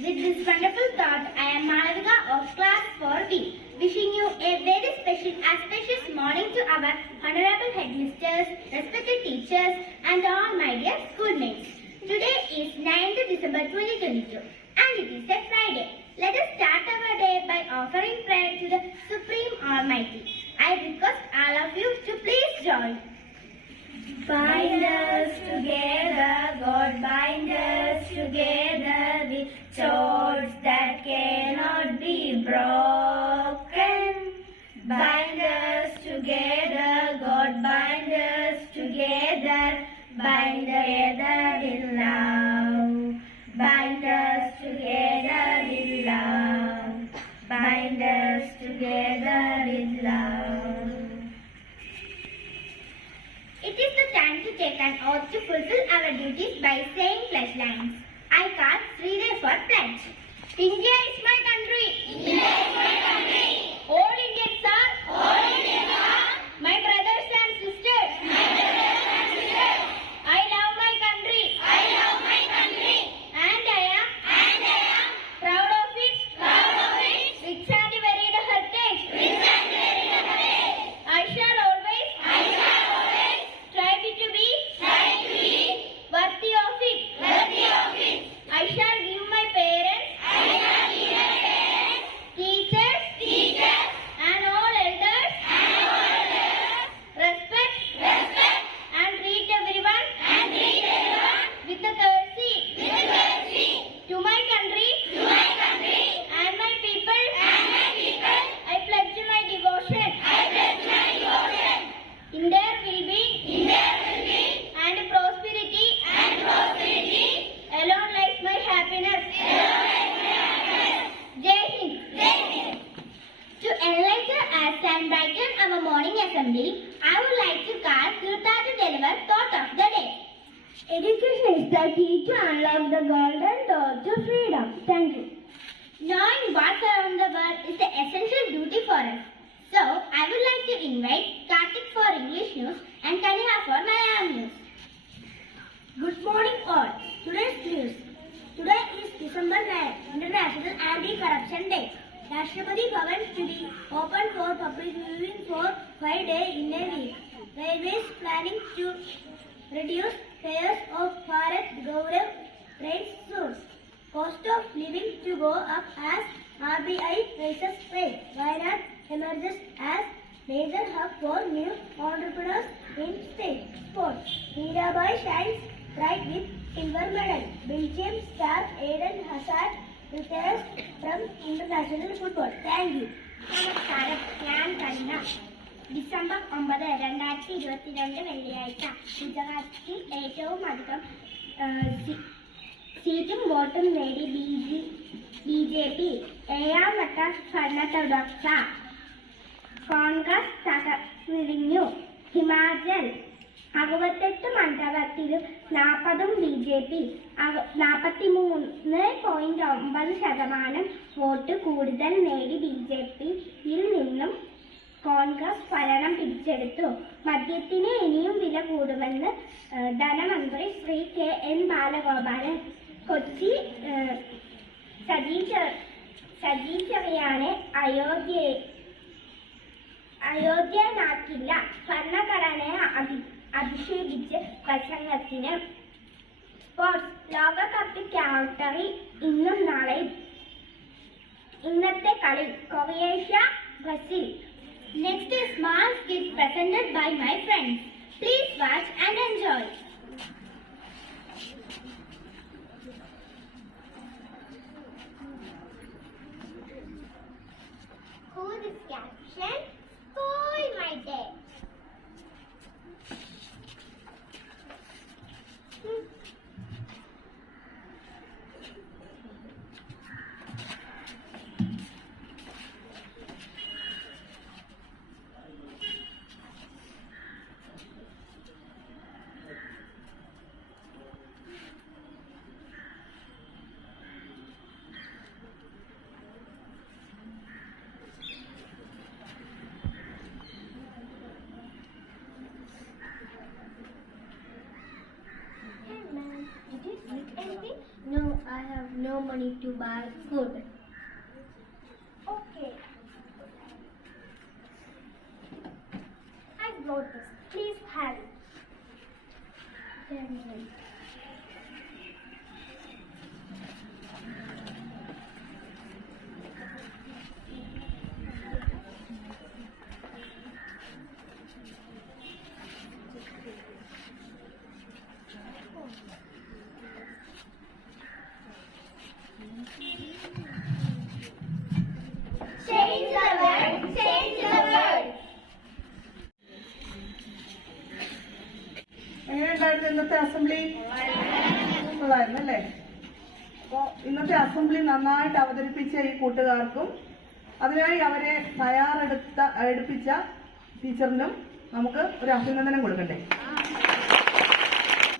With this wonderful thought, I am Malavika of class 4B, wishing you a very special auspicious morning to our honorable headmasters, respected teachers, and all my dear schoolmates. Today is 9th December 2022, and it is a Friday. Let us start our day by offering prayer to the Supreme Almighty. I request all of you to please join. Bind us together, God, bind us together with cords that cannot be broken. Bind us together, God, bind us together, bind together with love. Bind us together with love. Bind us together with love. It is the time to take an oath to fulfill our duties by saying pledge lines. I call Sridev for pledge. India is my country. India is my country. All Indians are my brothers and sisters. My brothers and sisters. I love my country. I love my country. And I am proud of it. Proud of it. Rich and varied heritage. Rich and varied heritage. I shall always strive to be worthy of it. Worthy of it. I shall give my parents. Teachers, and all elders, respect, and treat everyone, with a courtesy, to my country, and my people, I pledge my devotion. In there will be, and prosperity, alone lies my happiness. Jai Hind. To enlighten us and brighten our morning assembly, I would like to call Kirta to deliver thought of the day. Education is the key to unlock the golden door to freedom. Thank you. Knowing what's around the world is the essential duty for us. So, I would like to invite Karthik for English news and Kaniha for Malayalam news. Good morning all. Today's news. Today is December 9, International Anti-Corruption Day. Rashtrapati Bhavan to be open for public viewing for 5 days in a week. Railways planning to reduce fares of Bharat Gaurav trains soon. Cost of living to go up as RBI raises rate. Wayanad emerges as major hub for new entrepreneurs in state sports. Mirabai shines bright with silver medal. Belgium star Eden Hazard retires from international football. Thank you. നമസ്കാരം, ഞാൻ കരുണ. December 9, 2022 വെള്ളിയാഴ്ച ഗുജറാത്തിൽ ഏറ്റവും അധികം സീറ്റും വോട്ടും നേടി BJP ഏഴാം വട്ട ഭരണ തുടർച്ച. കോൺഗ്രസ് തകർന്നിരിഞ്ഞു. ഹിമാചൽ 68 മണ്ഡലത്തിലും 40 BJP 43.9% വോട്ട് കൂടുതൽ നേടി BJPയിൽ നിന്നും കോൺഗ്രസ് ഭരണം പിടിച്ചെടുത്തു. മദ്യത്തിന് ഇനിയും വില കൂടുമെന്ന് ധനമന്ത്രി ശ്രീ KN ബാലഗോപാലൻ. കൊച്ചി സജി ചെറിയാനെ അയോധ്യനാക്കില്ല. ഭരണഘടനയെ അധിക്ഷേപിച്ച് പ്രസംഗത്തിന്. സ്പോർട്സ്. ലോകകപ്പ് ക്വാർട്ടറിൽ ഇന്നും നാളെയും. ഇന്നത്തെ കളി Croatia Brazil. Next is small skit presented by my friends. Please watch and enjoy. Who this caption spoil my day. no money to buy food. Okay. I brought this. Please have it. Change the world, change the world. എങ്ങനെയുണ്ടായിരുന്നു ഇന്നത്തെ assembly? കൊള്ളായിരുന്നു അല്ലേ? അപ്പോൾ ഇന്നത്തെ assembly നന്നായിട്ട് അവതരിപ്പിച്ച ഈ കൂട്ടുകാർക്കും അതിനായി അവരെ എടുപ്പിച്ച ടീച്ചറിനും നമുക്ക് ഒരു അഭിനന്ദനം കൊടുക്കണ്ടേ?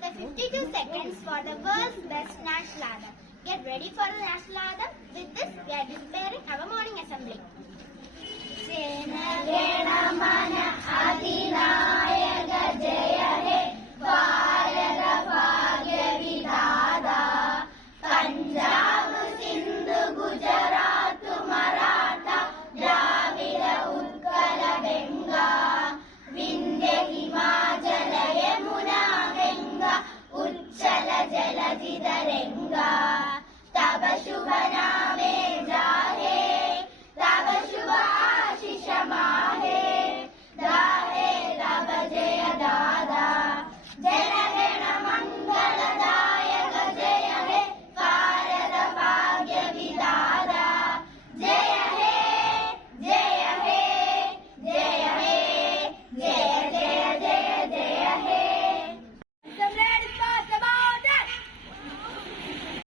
The 52 seconds for the world's best national anthem. Get ready for the national anthem. With this, we are declaring our morning.